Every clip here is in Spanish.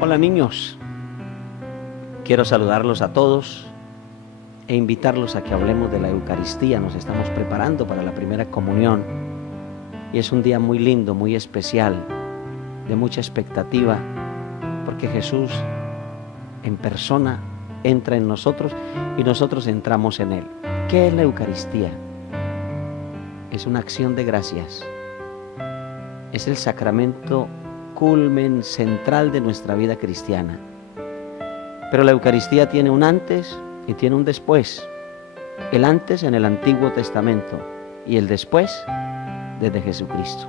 Hola niños, quiero saludarlos a todos e invitarlos a que hablemos de la Eucaristía. Nos estamos preparando para la primera comunión y es un día muy lindo, muy especial, de mucha expectativa, porque Jesús en persona entra en nosotros y nosotros entramos en Él. ¿Qué es la Eucaristía? Es una acción de gracias, es el sacramento culmen central de nuestra vida cristiana. Pero la Eucaristía tiene un antes y tiene un después. El antes en el Antiguo Testamento y el después desde Jesucristo.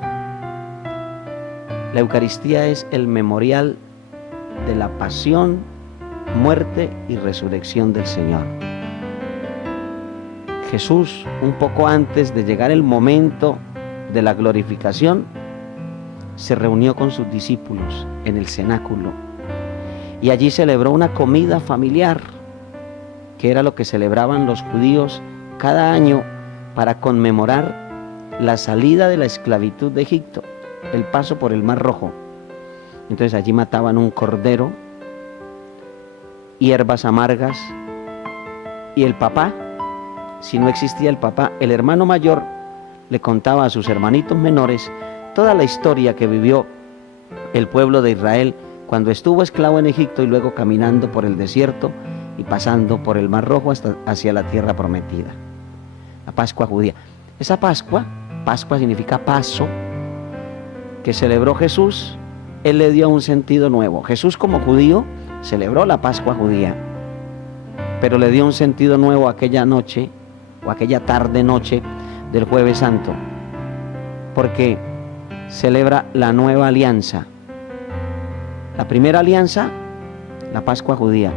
La Eucaristía es el memorial de la pasión, muerte y resurrección del Señor. Jesús, un poco antes de llegar el momento de la glorificación, se reunió con sus discípulos en el cenáculo y allí celebró una comida familiar, que era lo que celebraban los judíos cada año para conmemorar la salida de la esclavitud de Egipto, el paso por el Mar Rojo. Entonces allí mataban un cordero, hierbas amargas, y el papá, si no existía el papá, el hermano mayor le contaba a sus hermanitos menores toda la historia que vivió el pueblo de Israel cuando estuvo esclavo en Egipto y luego caminando por el desierto y pasando por el Mar Rojo hasta hacia la tierra prometida. La Pascua judía. Esa Pascua significa paso, que celebró Jesús. Él le dio un sentido nuevo. Jesús como judío celebró la Pascua judía, pero le dio un sentido nuevo aquella noche o aquella tarde noche del Jueves Santo, porque celebra la nueva alianza. La primera alianza, la Pascua judía.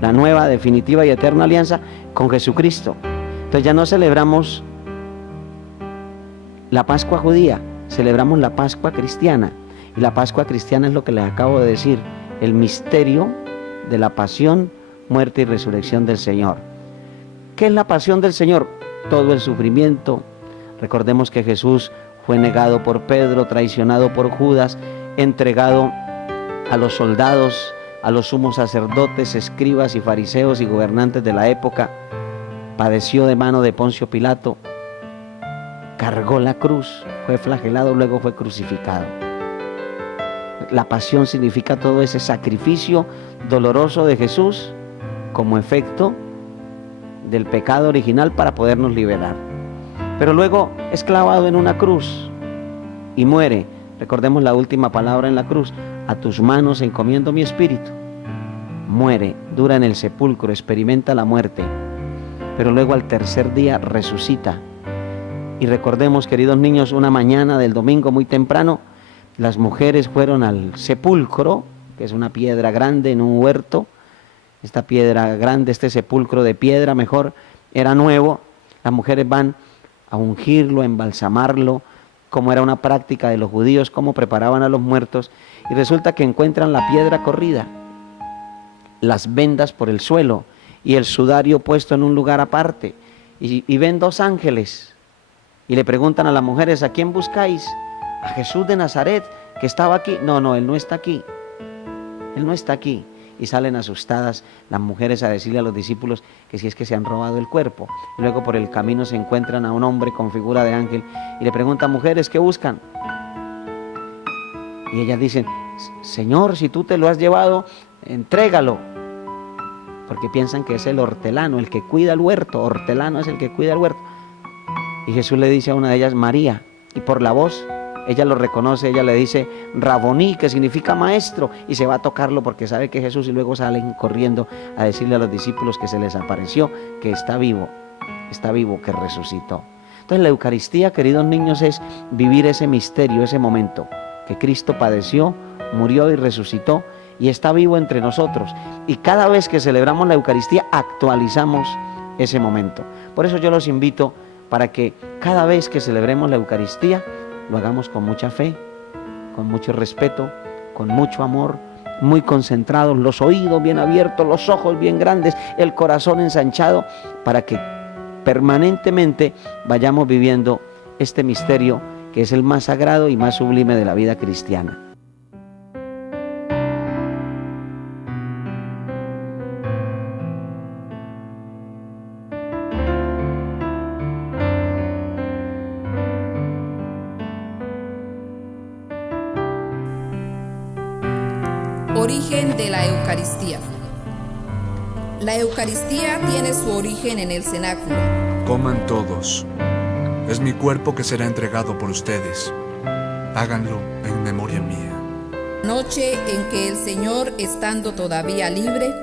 La nueva, definitiva y eterna alianza con Jesucristo. Entonces ya no celebramos la Pascua judía, celebramos la Pascua cristiana. Y la Pascua cristiana es lo que les acabo de decir, el misterio de la pasión, muerte y resurrección del Señor. ¿Qué es la pasión del Señor? Todo el sufrimiento. Recordemos que Jesús fue negado por Pedro, traicionado por Judas, entregado a los soldados, a los sumos sacerdotes, escribas y fariseos y gobernantes de la época. Padeció de mano de Poncio Pilato, cargó la cruz, fue flagelado, luego fue crucificado. La pasión significa todo ese sacrificio doloroso de Jesús como efecto del pecado original para podernos liberar. Pero luego es clavado en una cruz y muere. Recordemos la última palabra en la cruz: a tus manos encomiendo mi espíritu. Muere, dura en el sepulcro, experimenta la muerte, pero luego al tercer día resucita. Y recordemos, queridos niños, una mañana del domingo muy temprano, las mujeres fueron al sepulcro, que es una piedra grande en un huerto. Esta piedra grande, este sepulcro de piedra mejor, era nuevo. Las mujeres van a ungirlo, a embalsamarlo, como era una práctica de los judíos, cómo preparaban a los muertos, y resulta que encuentran la piedra corrida, las vendas por el suelo y el sudario puesto en un lugar aparte, y ven dos ángeles, y le preguntan a las mujeres: ¿a quién buscáis? A Jesús de Nazaret, que estaba aquí. No, Él no está aquí, Él no está aquí. Y salen asustadas las mujeres a decirle a los discípulos que si es que se han robado el cuerpo. Y luego por el camino se encuentran a un hombre con figura de ángel y le preguntan: mujeres, ¿qué buscan? Y ellas dicen: Señor, si tú te lo has llevado, entrégalo. Porque piensan que es el hortelano, el que cuida el huerto. Hortelano es el que cuida el huerto. Y Jesús le dice a una de ellas: María. Y por la voz ella lo reconoce, ella le dice Raboní, que significa maestro, y se va a tocarlo porque sabe que es Jesús, y luego salen corriendo a decirle a los discípulos que se les apareció, que está vivo, que resucitó. Entonces la Eucaristía, queridos niños, es vivir ese misterio, ese momento, que Cristo padeció, murió y resucitó, y está vivo entre nosotros. Y cada vez que celebramos la Eucaristía, actualizamos ese momento. Por eso yo los invito para que cada vez que celebremos la Eucaristía, lo hagamos con mucha fe, con mucho respeto, con mucho amor, muy concentrados, los oídos bien abiertos, los ojos bien grandes, el corazón ensanchado, para que permanentemente vayamos viviendo este misterio que es el más sagrado y más sublime de la vida cristiana. Origen de la Eucaristía. La Eucaristía tiene su origen en el cenáculo. Coman todos. Es mi cuerpo que será entregado por ustedes. Háganlo en memoria mía. Noche en que el Señor, estando todavía libre,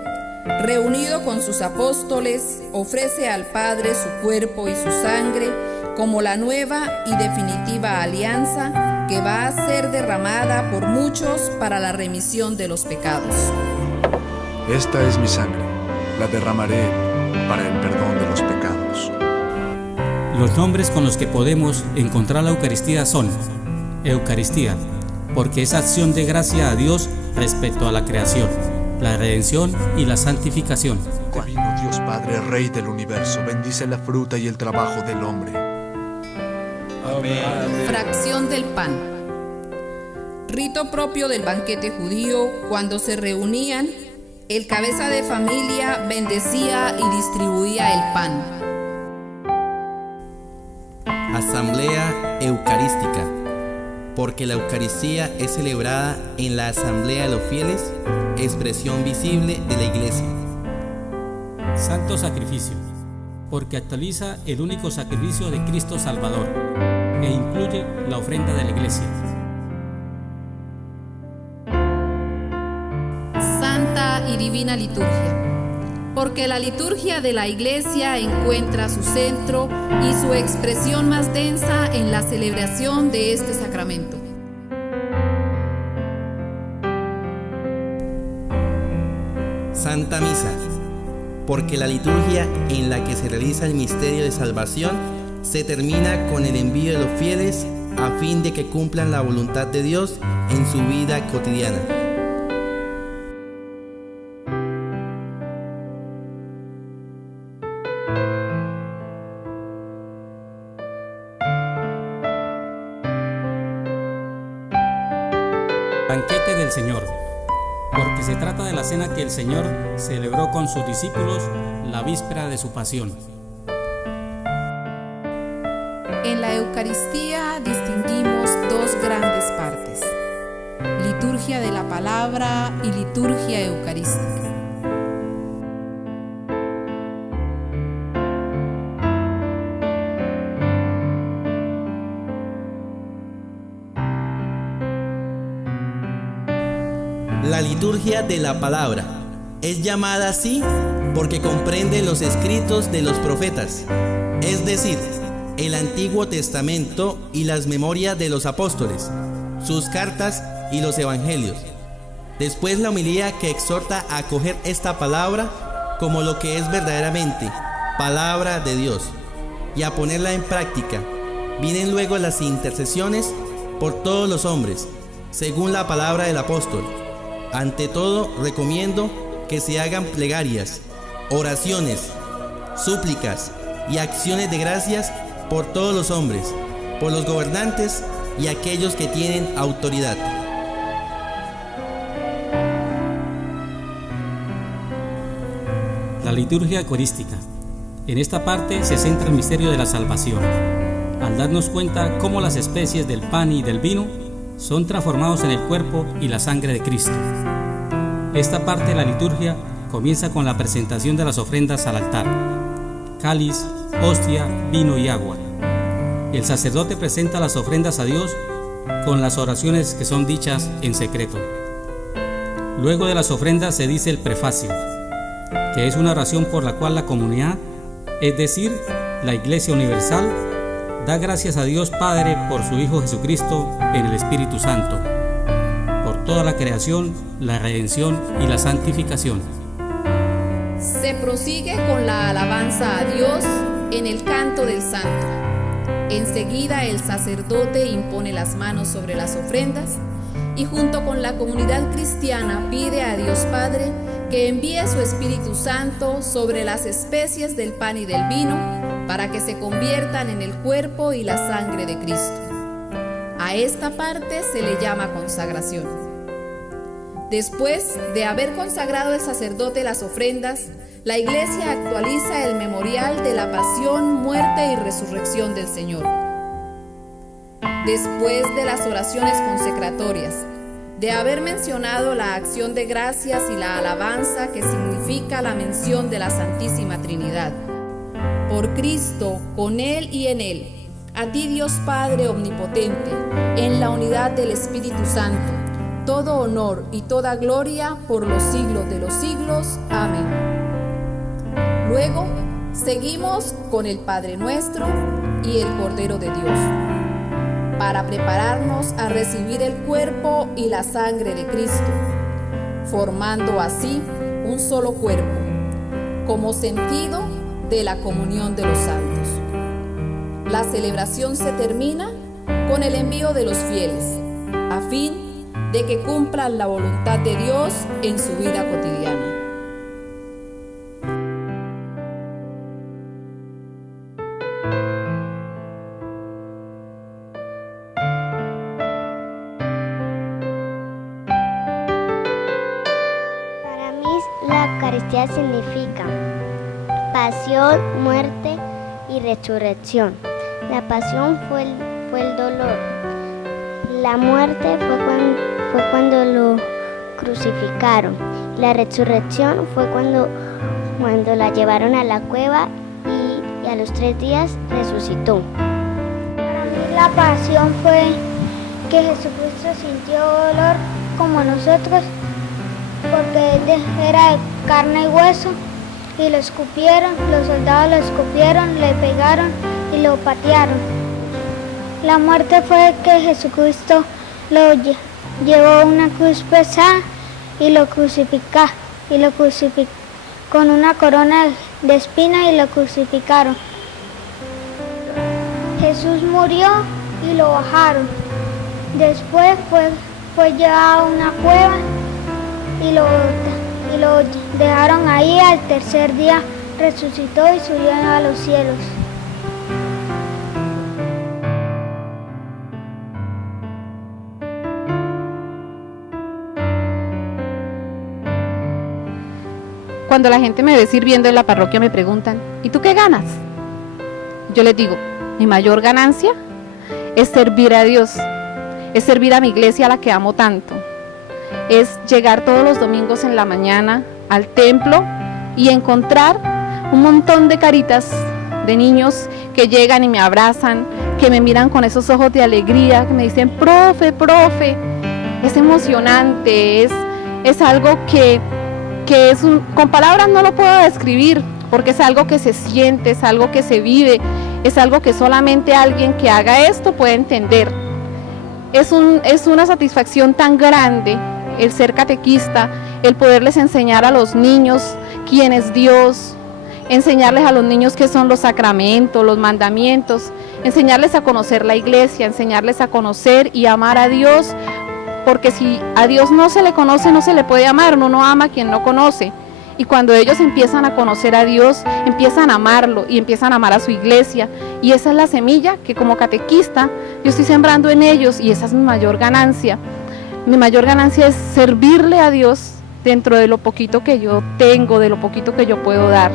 reunido con sus apóstoles, ofrece al Padre su cuerpo y su sangre como la nueva y definitiva alianza que va a ser derramada por muchos para la remisión de los pecados. Esta es mi sangre, la derramaré para el perdón de los pecados. Los nombres con los que podemos encontrar la Eucaristía son: Eucaristía, porque es acción de gracia a Dios respecto a la creación, la redención y la santificación. Divino Dios Padre, Rey del universo, bendice la fruta y el trabajo del hombre. Amén. Fracción del pan. Rito propio del banquete judío: cuando se reunían, el cabeza de familia bendecía y distribuía el pan. Asamblea Eucarística, porque la Eucaristía es celebrada en la asamblea de los fieles, expresión visible de la Iglesia. Santo Sacrificio, porque actualiza el único sacrificio de Cristo Salvador e incluye la ofrenda de la Iglesia. Santa y divina liturgia, porque la liturgia de la Iglesia encuentra su centro y su expresión más densa en la celebración de este sacramento. Santa Misa, porque la liturgia en la que se realiza el misterio de salvación se termina con el envío de los fieles a fin de que cumplan la voluntad de Dios en su vida cotidiana. Banquete del Señor, porque se trata de la cena que el Señor celebró con sus discípulos la víspera de su pasión. En la Eucaristía distinguimos dos grandes partes: liturgia de la palabra y liturgia eucarística. La liturgia de la palabra es llamada así porque comprende los escritos de los profetas, es decir, el Antiguo Testamento y las memorias de los apóstoles, sus cartas y los evangelios. Después la homilía que exhorta a acoger esta palabra como lo que es verdaderamente palabra de Dios y a ponerla en práctica. Vienen luego las intercesiones por todos los hombres, según la palabra del apóstol. Ante todo, recomiendo que se hagan plegarias, oraciones, súplicas y acciones de gracias por todos los hombres, por los gobernantes y aquellos que tienen autoridad. La liturgia eucarística. En esta parte se centra el misterio de la salvación, al darnos cuenta cómo las especies del pan y del vino son transformados en el cuerpo y la sangre de Cristo. Esta parte de la liturgia comienza con la presentación de las ofrendas al altar: cáliz, hostia, vino y agua. El sacerdote presenta las ofrendas a Dios con las oraciones que son dichas en secreto. Luego de las ofrendas se dice el prefacio, que es una oración por la cual la comunidad, es decir, la Iglesia Universal, da gracias a Dios Padre por su Hijo Jesucristo en el Espíritu Santo, por toda la creación, la redención y la santificación. Se prosigue con la alabanza a Dios en el canto del santo. Enseguida el sacerdote impone las manos sobre las ofrendas y junto con la comunidad cristiana pide a Dios Padre que envíe su Espíritu Santo sobre las especies del pan y del vino para que se conviertan en el cuerpo y la sangre de Cristo. A esta parte se le llama consagración. Después de haber consagrado el sacerdote las ofrendas, la Iglesia actualiza el memorial de la pasión, muerte y resurrección del Señor. Después de las oraciones consecratorias, de haber mencionado la acción de gracias y la alabanza que significa la mención de la Santísima Trinidad. Por Cristo, con Él y en Él, a ti Dios Padre Omnipotente, en la unidad del Espíritu Santo, todo honor y toda gloria por los siglos de los siglos. Amén. Luego, seguimos con el Padre Nuestro y el Cordero de Dios, para prepararnos a recibir el cuerpo y la sangre de Cristo, formando así un solo cuerpo, como sentido de la comunión de los santos. La celebración se termina con el envío de los fieles, a fin de que cumplan la voluntad de Dios en su vida cotidiana. La Eucaristía significa pasión, muerte y resurrección. La pasión fue el dolor. La muerte fue cuando lo crucificaron. La resurrección fue cuando la llevaron a la cueva y a los 3 días resucitó. Para mí la pasión fue que Jesucristo sintió dolor como nosotros, porque era de carne y hueso, y lo escupieron, los soldados lo escupieron, le pegaron y lo patearon. La muerte fue que Jesucristo lo llevó una cruz pesada y lo crucificó con una corona de espinas y lo crucificaron. Jesús murió y lo bajaron. Después fue llevado a una cueva y lo dejaron ahí. Al tercer día resucitó y subió a los cielos. Cuando la gente me ve sirviendo en la parroquia me preguntan, ¿y tú qué ganas? Yo les digo, mi mayor ganancia es servir a Dios, es servir a mi iglesia a la que amo tanto. Es llegar todos los domingos en la mañana al templo y encontrar un montón de caritas de niños que llegan y me abrazan, que me miran con esos ojos de alegría, que me dicen, profe, profe. Es emocionante, es algo que con palabras no lo puedo describir, porque es algo que se siente, es algo que se vive, es algo que solamente alguien que haga esto puede entender. Es una satisfacción tan grande el ser catequista, el poderles enseñar a los niños quién es Dios, enseñarles a los niños qué son los sacramentos, los mandamientos, enseñarles a conocer la iglesia, enseñarles a conocer y amar a Dios, porque si a Dios no se le conoce, no se le puede amar, uno no ama a quien no conoce. Y cuando ellos empiezan a conocer a Dios, empiezan a amarlo y empiezan a amar a su iglesia. Y esa es la semilla que como catequista yo estoy sembrando en ellos, y esa es mi mayor ganancia. Mi mayor ganancia es servirle a Dios dentro de lo poquito que yo tengo, de lo poquito que yo puedo dar.